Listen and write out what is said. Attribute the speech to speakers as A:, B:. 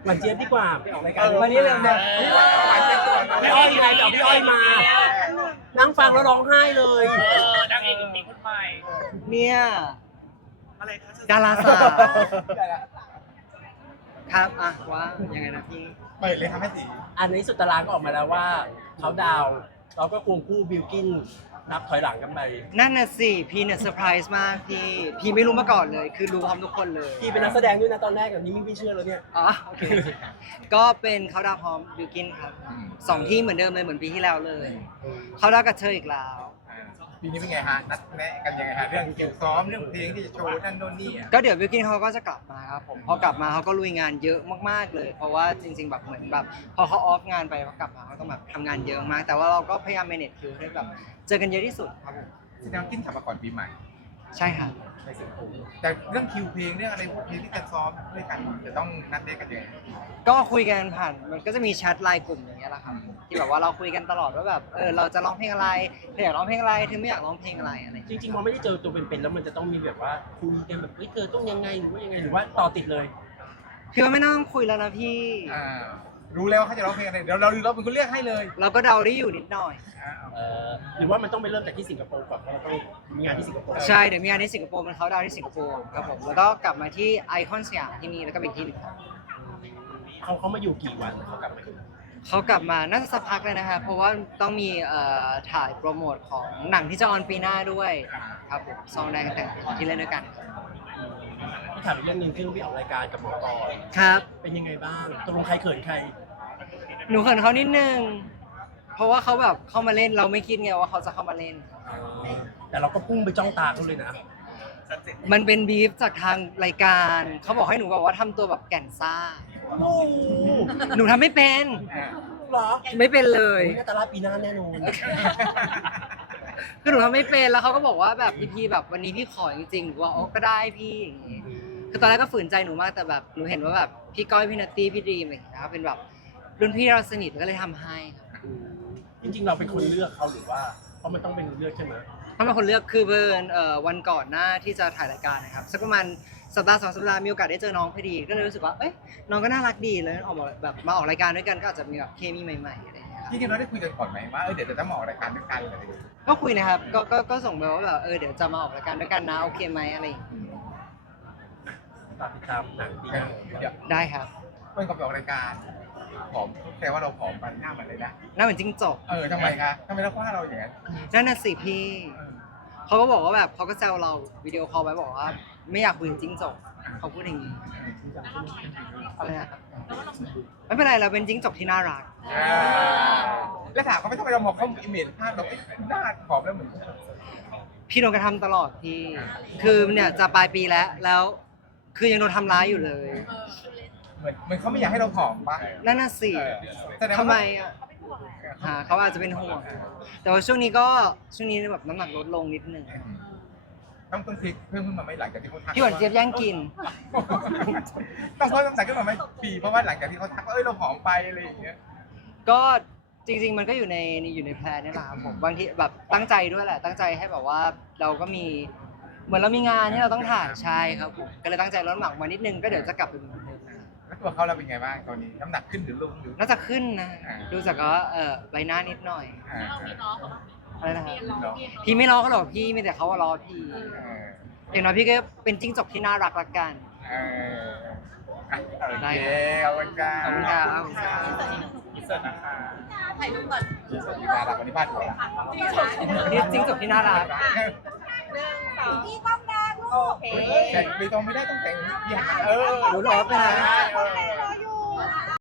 A: หวานเจี๊ยบดีกว่าไปออกรายการ
B: วันนี้เลยนะ
A: พี่อ้อยไงเดี๋ยวพี่อ้อยมา นั่งฟังแล้วร้องไห้เลย
C: นางเอกหญิงคนใหม่
B: เนี่ย
C: อะไรคะ
B: ดาราสาวครับอ่ะว่ายังไงนะพี่
D: เปิดเลยครับแม่สี
A: อันนี้สุดตารางก็ออกมาแล้วว่าเขาดาวน์เราก็ควงคู่บิลกินนับถอยหลังกันไป
B: นั่นน่ะสิพี่เนี่ยเซอร์ไพรส์มากพี่ไม่รู้มาก่อนเลย คือรู้พร้อมทุกคนเลย
A: พี่เป็นนักแสดงด้วยนะตอนแรกแบบนี้ไม่เชื่อแล้วเนี่ย
B: อ๋อโอเคก็เป็นเขาดาวพร้อมบิวกินครับสองที่เหมือนเดิมเลยเหมือนปีที่แล้วเลยเขาดาวกับเธออีกแล้ว
D: ปีนี้เป็นไงฮะนัดแนะกันยังไงฮะเรื่องเกี่ยวซ้อมเรื่องเพลงที่จะโชว์นั่นโน่นนี่อ่ะ
B: ก็เดี๋ยวบิวกินเขาก็จะกลับมาครับผมพอกลับมาเขาก็ลุยงานเยอะมากๆเลย เพราะว่าจริงๆแบบเหมือนแบบพอเขาออฟงานไปเขากลับมาเขาต้องแบบทำงานเยอะมาก แต่ว่าเราก็พยายาม manage คิวให้แบบเจอกันเยอะที่สุดครับผม
D: แสดงว่ากินกลับมาก่อนปีใหม่
B: ใช่ค่ะ
D: ในสิงคโปร์แต่เรื่องคิวเพลงเรื่องอะไรพวกเพลงที่จะซ้อมด้วยกันจะต้องนัดแนะกันยังไง
B: ก็คุยกันผ่านมันก็จะมีแชทไลน์กลุ่มอย่างเงี้ยแหละครับที่แบบว่าเราคุยกันตลอดว่าแบบเราจะร้องเพลงอะไรเธออยากร้องเพลงอะไรเธอไม่อยากร้องเพลงอะไรอะไรอย่าง
A: จ
B: เงี้ย
A: ริงๆมันไม่ได้เจอตัวเป็นๆแล้วมันจะต้องมีแบบว่าคุยกันแบบเฮ้ยเธอต้องยังไงหรือว่ายังไงหรือว่าต่อติดเลย
B: คือว่าไม่ต้องคุยแล้วนะพี่
D: รู้แล้วว่าเขาจะร้องเพลงอะไรเดี๋ยวเราเป็นคนเลือกให้เลย
B: เราก็เดาได้อยู่นิดหน่อย
A: หรือว่ามันต้องไปเริ่มจากที่สิงคโปร์ก่อนเพราะเราต้องมีงานที่สิงคโปร์
B: ใช่เดี๋ยวมีงานที่สิงคโปร์มันเขาดาวน์ที่สิงคโปร์ครับผมแล้วก็กลับมาที่ไอคอนสยามที่นี่แล้วก็ไปอีกที่หนึง
A: เขามาอยู่กี่วันเขากลับมาอยู่
B: เขากลับมาน่าจะสักพักเลยนะคะเพราะว่าต้องมีถ่ายโปรโมทของหนังที่จะออนปีหน้าด้วยครับผมซองแดงแต่งที่เล่นด้วยกัน
A: พี่ถามอีกเรื่องหนึ่งที่พี่ออกรายการกับหมอกร
B: ครับ
A: เป็นยังไงบ้างตกลงใครเขินใคร
B: หนูเขินเขานิดนึงเพราะว่าเขาแบบเข้ามาเล่นเราไม่คิดไงว่าเขาจะเข้ามาเล่น
A: แต่เราก็พุ่งไปจ้องตาเขาเลยนะ
B: มันเป็นบีฟจากทางรายการเขาบอกให้หนูแบบว่าทำตัวแบบแก่นซ่า
A: โอ้
B: หนูทำไม่เป็น
A: เหรอ
B: ไม่เป็นเลย
A: น่าจะรับปีหน้าแน่นอน
B: คือหนูทำไม่เป็นแล้วเขาก็บอกว่าแบบพี่แบบวันนี้พี่ขอจริงๆหนูว่าโอ้ก็ได้พี่อย่างงี้คือตอนแรกก็ฝืนใจหนูมากแต่แบบหนูเห็นว่าแบบพี่ก้อยพี่นัตตี้พี่ดรีมอะไรอย่างเงี้ยเป็นแบบรุ่นพี่เราสนิทก็เลยทำให้ครับ
A: จริงๆเราเป็นคนเลือกเขาหรือว่าเพราะมันต้องเป็นเลือกใช่ไหม
B: ถ้าเป็นคนเลือกคือเบิร์นวันก่อนหน้าที่จะถ่ายรายการนะครับสักประมาณสัปดาห์2 สัปดาห์มีโอกาสได้เจอน้องพอดีก็เลยรู้สึกว่าเอ้ยน้องก็น่ารักดีเลยออกมาแบบมาออกรายการด้วยกันก็อาจจะมีแบบเคมีใหม่ๆอะไรอย่างเงี้ยครับ
D: จริงๆเราได้คุยกันก่อนไหมว่าเดี๋ยวจะต้องมาออกรายการด้วยกันอะไรอย่างเงี้ย
B: ก็คุยนะครับก็ส่งไปว่าแบบเดี๋ยวจะมาออกรายการด้วยกันนะโอเคไหมอะไรอย่างเงี้ย
A: ฝากติดตามหนังปีหน้า
D: เดี๋ยว
B: ได้ครับ
D: เมื่อก่อนไปออกรายการผอมแต่ว่าเราผอมมันหน้ามันเลยนะ
B: น่าเหมือนจิ้งจก
D: ทำไมคะทำไมเราว่าเราอย่างนั้น
B: นั่นน่ะสิพี่เขาก็บอกว่าแบบเขาก็แซวเราวิดีโอคอลไปบอกว่าไม่อยากคุยกับจิ้งจกเขาพูดอย่างนี้อะไรนะครับไม่เป็นไรเราเป็นจิ้งจกที่น่ารัก
D: แล้วถามเขาไม่ทำไมเรามองเขาอิมเมจภาพเราหน้าผอมแล้วเหมือน
B: พี่โดนกระทำตลอดพี่คือเนี่ยจะปลายปีแล้วคือยังโดนทำร้ายอยู่เลย
D: เหมือนเขาไม่อยากให้เราผอมปะ
B: นั่นน่ะสิ
D: แสดงว่า
B: ทำไมอ่ะเขาอาจจะเป็นห่วงแต่ว่าช่วงนี้แบบน้ำหนักลดลงนิดนึง
D: ต้องพลิกเพิ่มขึ้นมาไหมหลังจากที่เขาทัก
B: พี่หวานเจี๊ยบแย่งกิน
D: ต้องเพิ่มน้ำหนักขึ้นมาไหมปีเพราะว่าหลังจากที่เขาทักว่าเราผอมไปอะไรอย่างเงี้ย
B: ก็จริงๆมันก็อยู่ในแพลนนี่แหละครับผมบางทีแบบตั้งใจด้วยแหละตั้งใจให้แบบว่าเราก็มีเหมือนเรามีงานที่เราต้องถ่ายใช่ครับผมก็เลยตั้งใจลดน้ำหนักมานิดนึงก็เดี๋ยวจะกลับไปเหมือนเดิมนะ
D: แล้วตัวเขาเราเป็นไงบ้างตอนนี้น้ำหนักขึ้นหรือลงหรือ
B: น่าจะขึ้นนะดูจากก็ใบหน้านิดหน่อยอะไรนะครับพี่ไม่ล้อเขาหรอกพี่มีแต่เขาว่าล้อพี่อย่างน้อยพี่ก็เป็นจิ้งจกที่น่ารักละกัน
D: โอเคเอาวันกัน
B: ขอบคุณครับ
D: อิสระนะคะ
E: ถ่ายรูปก่อน
D: สวัสดีครับวันนี้พลาดหัวแล้ว
B: นี่จิ้งจกที่น่ารัก
E: พี่กล้องแดงลูก
D: แต่ไม่ต้องไม่ได้ต้องแต่งอย่างนี้
B: หนูหล่อไปไหน
E: กล้องแดงรออยู่